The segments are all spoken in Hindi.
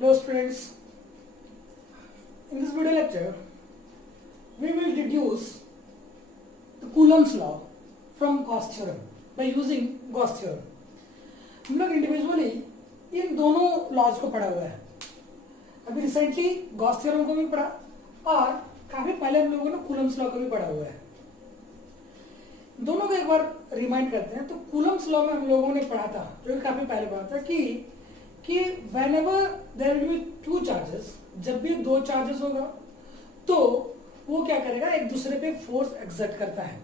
Hello students, in this video lecture we will deduce the Coulomb's law from Gauss theorem by using Gauss theorem. हम लोग इंडिविजुअली इन दोनों लॉज को पढ़ा हुआ है. अभी रिसेंटली गॉस थ्योरम को भी पढ़ा और काफी पहले हम लोगों ने कूलम्स लॉ को भी पढ़ा हुआ है. दोनों को एक बार रिमाइंड करते हैं. तो कूलम्स लॉ में हम लोगों ने पढ़ा था, जो कि काफी पहले पढ़ा था, कि whenever there will be two charges, जब भी दो चार्जेस होगा तो वो क्या करेगा, एक दूसरे पे फोर्स एक्सर्ट करता है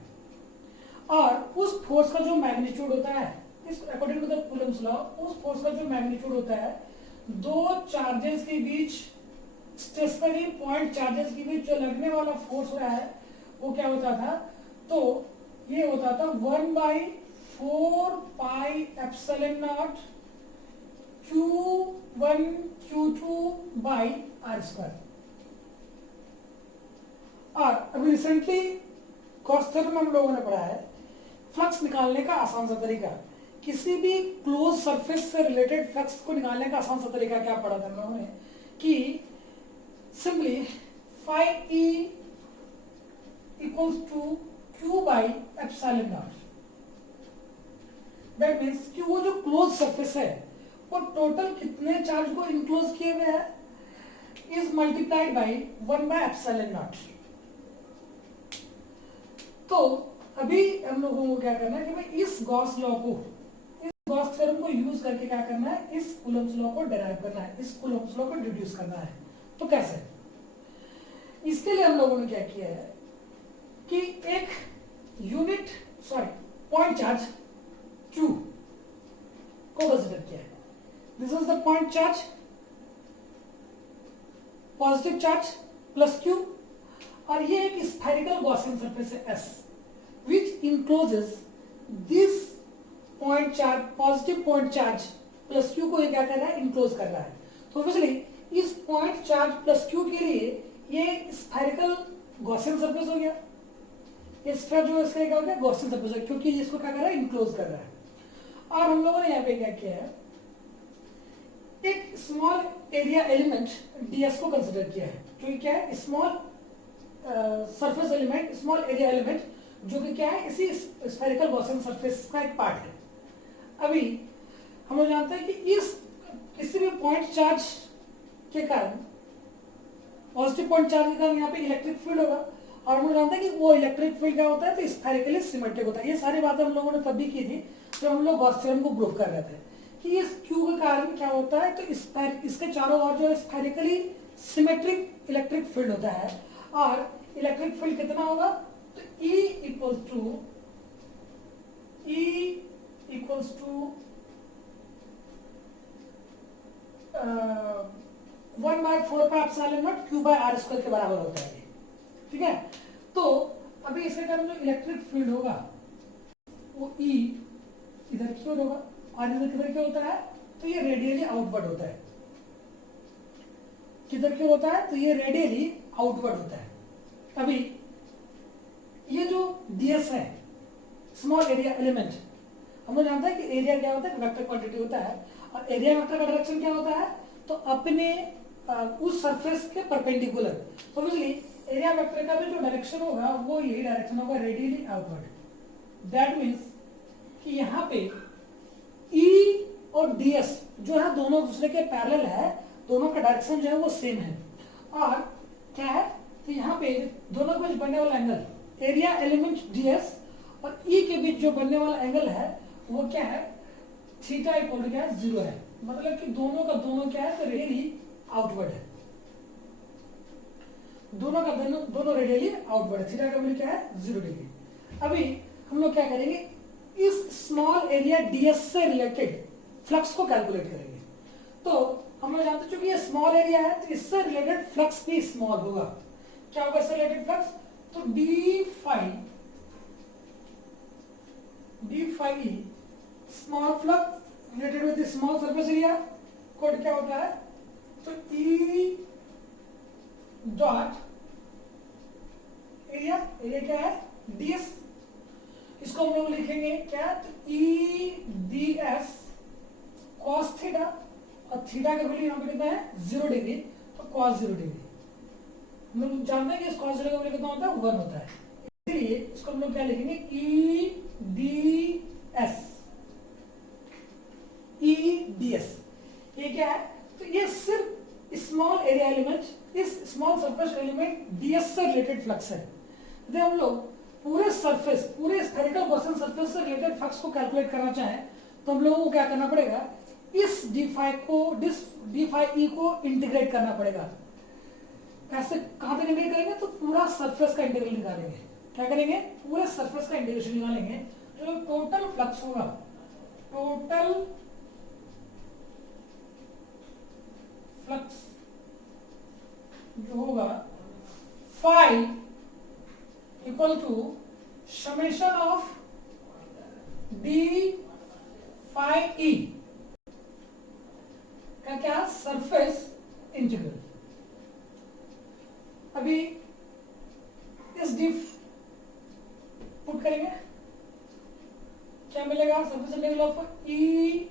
और उस फोर्स का जो मैग्नीट्यूड होता है, इस according to the Coulomb's law, उस फोर्स का जो मैग्नीट्यूड होता है दो चार्जेस के बीच, स्टेशनरी पॉइंट चार्जेस के बीच जो लगने वाला फोर्स हो रहा है वो क्या होता था, तो ये होता था 1/4πε0 Q1 Q2 by R square. और अभी रिसेंटली गॉस थ्योरम में हम लोगों ने पढ़ा है फ्लक्स निकालने का आसान सा तरीका. किसी भी क्लोज सरफेस से रिलेटेड फ्लक्स को निकालने का आसान सा तरीका क्या पढ़ा था हम लोगों ने, कि simply phi E equals to Q by epsilon naught. That means कि वो जो क्लोज सरफेस है वो टोटल कितने चार्ज को इनक्लोज किए हुए है, is multiplied by 1/epsilon naught. तो अभी हम लोगों को क्या करना है कि भाई इस गॉस लॉ को, इस गॉस थ्योरम को यूज करके क्या करना है, इस कूलम्स लॉ को डिराइव करना है, इस कूलम्स लॉ को डिड्यूस करना है. तो कैसे, इसके लिए हम लोगों ने क्या किया है कि एक पॉइंट चार्ज Q को कंसिडर किया है. This is the point charge, positive charge plus Q, और ये एक स्फेरिकल गॉसियन सरफेस है S, which encloses this point charge, positive point charge plus Q को ये क्या कर रहा है, इनक्लोज कर रहा है. तो ऑब्वियसली इस पॉइंट चार्ज प्लस Q के लिए ये स्फेरिकल गॉसियन सरफेस हो गया. ये स्फीयर जो इसका क्या हो गया, गॉसियन सरफेस है, क्योंकि इसको क्या कर रहा है, इनक्लोज कर रहा है. और हम लोगों ने यहाँ पे क्या किया है, एक स्मॉल एरिया एलिमेंट ds को कंसिडर किया है, जो कि क्या है, small surface element, small area element, जो कि क्या है, इसी स्फेरिकल गॉसियन सरफेस का एक पार्ट है. अभी हम लोग जानते हैं कि इस किसी भी पॉइंट चार्ज के कारण, पॉजिटिव पॉइंट चार्ज के कारण यहाँ पे इलेक्ट्रिक फील्ड होगा, और हम लोग जानते हैं कि वो इलेक्ट्रिक फील्ड क्या होता है, तो स्फेरिकली सिमेट्रिक होता है. ये सारी बातें हम लोगों ने तब भी की थी जब हम लोग गॉस थ्योरम को प्रूव कर रहे थे कि इस Q के कारण क्या होता है, तो इसके चारों ओर जो स्फेरिकली सिमेट्रिक इलेक्ट्रिक फील्ड होता है, और इलेक्ट्रिक फील्ड कितना होगा, तो E equals to 1/4πε0 Q by R square के बराबर होता है. ठीक है. तो अभी इसके कारण जो इलेक्ट्रिक फील्ड होगा वो E इधर की ओर होगा, और इधर किधर क्या होता है, तो ये रेडियली आउटवर्ड होता है. किधर क्या होता है, तो ये रेडियली आउटवर्ड होता है. अभी ये जो ds है, स्मॉल एरिया एलिमेंट, हम लोग जानते हैं कि एरिया क्या होता है, वेक्टर क्वांटिटी होता है, और एरिया वेक्टर का डायरेक्शन क्या होता है, तो अपने उस सरफेस के परपेंडिकुलर. तो ऑब्वियसली एरिया वेक्टर का भी जो डायरेक्शन होगा वो यही डायरेक्शन होगा, रेडियली आउटवर्ड. दैट मीन्स कि यहाँ पे E और ds जो है दोनों दूसरे के पैरेलल है, दोनों का डायरेक्शन जो है वो सेम है. और क्या है, तो यहाँ पे दोनों के बीच बनने वाला एंगल, एरिया एलिमेंट ds और E के बीच जो बनने वाला एंगल है वो क्या है, थीटा इक्वल टू क्या है, 0 है. मतलब कि दोनों का दोनों क्या है, तो रेडियली आउटवर्ड है. दोनों का दोनों रेडियली आउटवर्ड है. थीटा का वैल्यू क्या है, 0 डिग्री. अभी हम लोग क्या करेंगे, इस स्मॉल एरिया ds से रिलेटेड फ्लक्स को कैलकुलेट करेंगे. तो हम लोग जानते हैं चूंकि ये स्मॉल एरिया है तो इससे रिलेटेड फ्लक्स भी स्मॉल होगा. क्या होगा इससे रिलेटेड फ्लक्स, तो d phi E small flux related with small surface area, code क्या होता है, तो E डॉट एरिया क्या है, ds, इसको हम लोग लिखेंगे क्या, तो E ds cos थीटा और थीटा का वैल्यू यहाँ पे कितना है 0 डिग्री, तो cos 0 डिग्री। हम लोग जानते हैं कि इस cos 0 का वैल्यू कितना होता है 1 होता है, इसलिए इसको हम लोग क्या लिखेंगे EDS। ये क्या है, तो ये सिर्फ स्मॉल एरिया एलिमेंट, इस स्मॉल सरफेस एलिमेंट ds से रिलेटेड फ्लक्स है। यदि हम लोग पूरे सरफेस, पूरे स्फेरिकल गॉसियन सरफेस से रिलेटेड फ्लक्स को कैलकुलेट करना चाहें तो हम लोगों को क्या करना पड़ेगा, इस d phi e को इंटीग्रेट करना पड़ेगा। कैसे, कहां तक इंटीग्रेट करेंगे, तो पूरा सरफेस का इंटीग्रल निकालेंगे। क्या करेंगे, पूरे सरफेस का इंटीग्रेशन निकालेंगे, जो टोटल फ्लक्स होगा, टोटल फ्लक्स जो होगा phi equal to summation of d phi e का क्या, सरफेस इंटीग्रल। अभी इस डी पुट करेंगे, क्या मिलेगा, सरफेस इंटीग्रल ऑफ ई,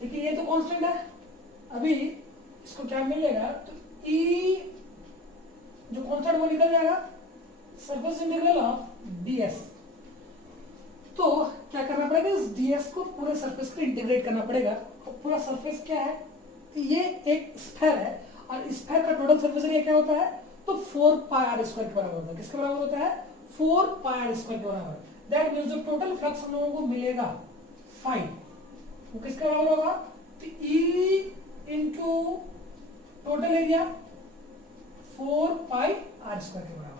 देखिए ये तो कांस्टेंट है, अभी इसको क्या मिलेगा, तो ई जो कांस्टेंट वो निकल जाएगा, सरफेस इंटीग्रल ऑफ ds। तो क्या करना पड़ेगा, इस ds को पूरे सरफेस पे इंटीग्रेट करना पड़ेगा। और पूरा सरफेस क्या है, ये एक स्फेयर है, और स्फेयर का टोटल सरफेस एरिया क्या होता है, तो 4 पाई r स्क्वायर के बराबर होता है। किसके बराबर होता है, 4 पाई r स्क्वायर के बराबर। दैट मीन्स जो टोटल फ्लक्स हम लोगों को मिलेगा फाई, वो किसके बराबर होगा, तो E इंटू टोटल एरिया 4 पाई r स्क्वायर के बराबर।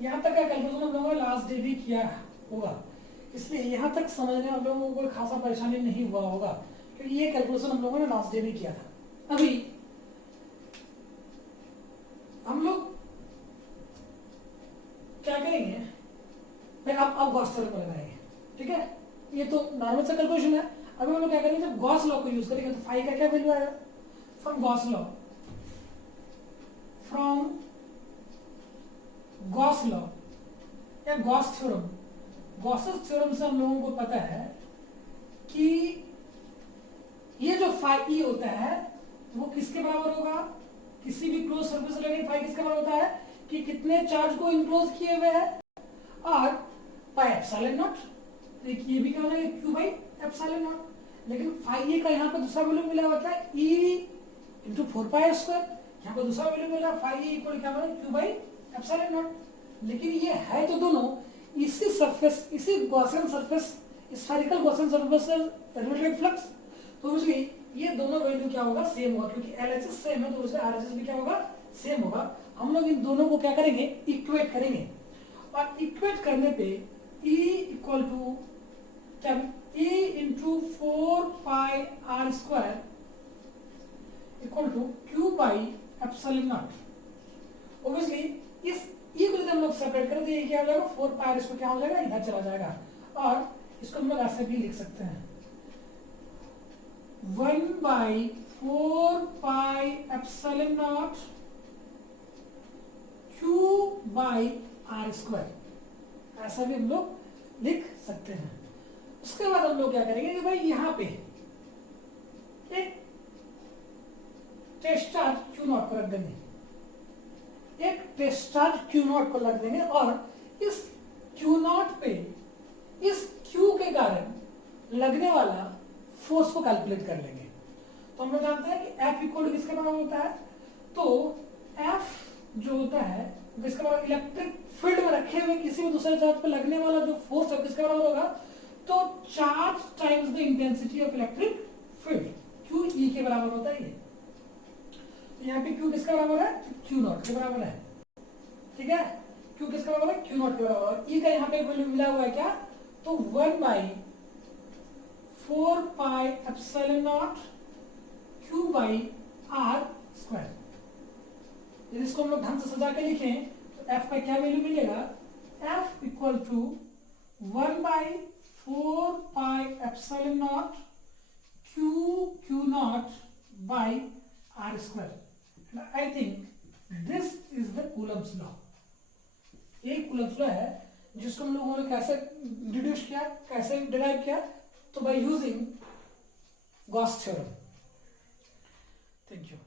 यहां तक का कैलकुलेशन हम लोगों ने लास्ट डे भी किया होगा, इसलिए यहां तक समझने में हम लोगों को कोई खासा परेशानी नहीं हुआ होगा, क्योंकि ये कैलकुलेशन हम लोगों ने लास्ट डे भी किया था। अभी हम लोग क्या करेंगे, फिर आप गॉस थ्योरम को लगाएंगे, ठीक है, ये तो नॉर्मल सा कैलकुलेशन है। अभी हम लोग क्या करेंगे, जब गॉस लॉ को यूज करेंगे तो फाई का क्या वैल्यू आएगा, from Gauss law, from Gauss law या गॉस थ्योरम, गॉसेस थ्योरम से हम लोगों को पता है कि ये जो फाई ई होता है वो किसके बराबर होगा, किसी भी क्लोज सरफेस रिलेटेड फाई किसके बराबर होता है, कि कितने चार्ज को इंक्लोज किए हुए है, और पाई एप्सिलॉन नॉट। देखिए ये भी क्या हो जाएगा, क्यू बाई एप्सिलॉन नॉट। लेकिन फाई ए का यहाँ पर दूसरा वैल्यू मिला हुआ है ई इंटू 4 पाई स्क्वायर, यहाँ पर दूसरा वैल्यू मिला फाई ए इक्वल क्या बना, क्यू बाई एप्सिलॉन नॉट। लेकिन ये है तो दोनों इसी सरफेस, इसी Gaussian surface, spherical Gaussian surface से रिलेटेड फ्लक्स, तो इसलिए ये दोनों वैल्यू क्या होगा, सेम होगा, क्योंकि एलएचएस सेम है तो उसका आरएचएस भी क्या होगा, सेम होगा। हम लोग इन दोनों को क्या करेंगे, इक्वेट करेंगे, और इक्वेट करने पे E इक्वल टू क्या, E into 4 pi r square equal to q by epsilon naught. Obviously इस E को यदि हम लोग सेपरेट करें तो ये क्या हो जाएगा, 4 पाई आर स्क्वायर क्या हो जाएगा, इधर चला जाएगा, और इसको हम लोग ऐसे भी लिख सकते हैं 1 by 4 pi epsilon naught q by r square, ऐसा भी हम लोग लिख सकते हैं। उसके बाद हम लोग क्या करेंगे कि भाई यहां पे एक टेस्ट चार्ज क्यू नॉट को रख देंगे, एक टेस्ट चार्ज क्यू नॉट को रख देंगे, और इस क्यू नॉट पे इस क्यू के कारण लगने वाला फोर्स को कैलकुलेट कर लेंगे। तो हम लोग जानते हैं कि एफ इक्वल किसके बराबर होता है, तो एफ जो होता है किसके बराबर, इलेक्ट्रिक फील्ड में रखे हुए किसी भी दूसरे चार्ज पे लगने वाला जो फोर्स है किसके बराबर होगा, तो charge times the intensity of electric field, Q E के बराबर होता है ये। तो यहाँ पे क्यू किसका बराबर है, क्यू नॉट के बराबर है, ठीक है, क्यू किसका बराबर है, क्यू नॉट के बराबर, और ई का यहाँ पे वैल्यू मिला हुआ है क्या, तो 1 by 4 pi epsilon naught q by r square. यदि इसको हम लोग ढंग से सजा के लिखें तो f का क्या वैल्यू मिलेगा, f equal to 1 by 4 pi epsilon naught q naught by r square. I think this is the Coulomb's law. ये कूलम्स लॉ है जिसको हम लोगों ने कैसे डिड्यूस किया, कैसे डिराइव किया, So by using Gauss theorem. Thank you.